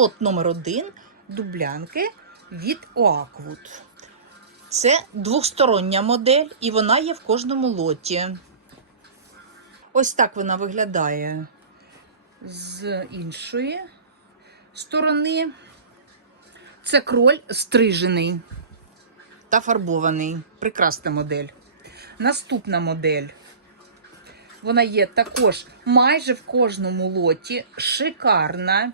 Лот номер один дублянки від Oakwood. Це двостороння модель, і вона є в кожному лоті. Ось так вона виглядає з іншої сторони. Це кроль стрижений та фарбований. Прекрасна модель. Наступна модель. Вона є також майже в кожному лоті. Шикарна.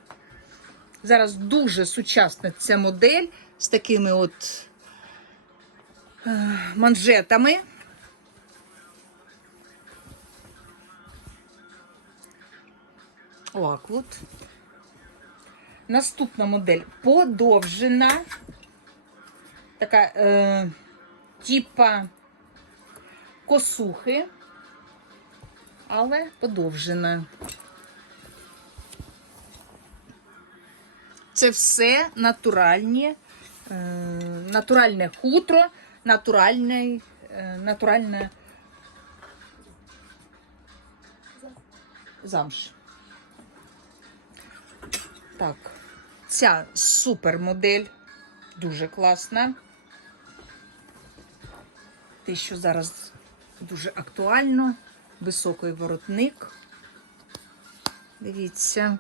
Зараз дуже сучасна ця модель з такими от е, манжетами. Лаквуд. Наступна модель подовжена. Така е, типа косухи, але подовжена. Це все натуральні, е, натуральне хутро, натуральне, натуральне замш. Так, ця супермодель дуже класна. Те, що зараз дуже актуально, високий воротник. Дивіться.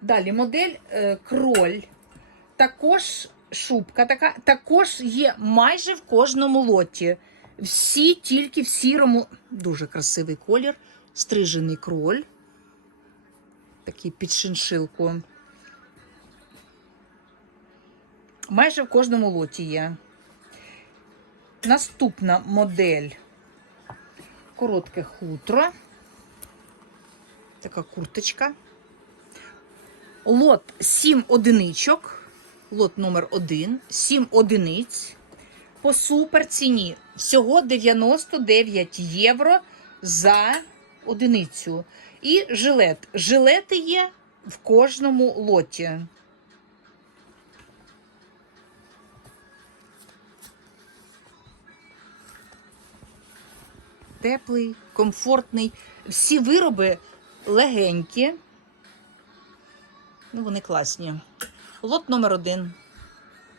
Далі модель е, кроль. Також шубка така, також є майже в кожному лоті. Всі тільки в сірому, дуже красивий колір, стрижений кроль. Такий під шиншилку. Майже в кожному лоті є. Наступна модель коротке хутро. Така курточка. Лот 7 одиничок. Лот номер 1, 7 одиниць. По супер ціні. Всього 99 євро за одиницю. І жилет. Жилети є в кожному лоті. Теплий, комфортний. Всі вироби легенькі. Ну, вони класні. Лот номер один.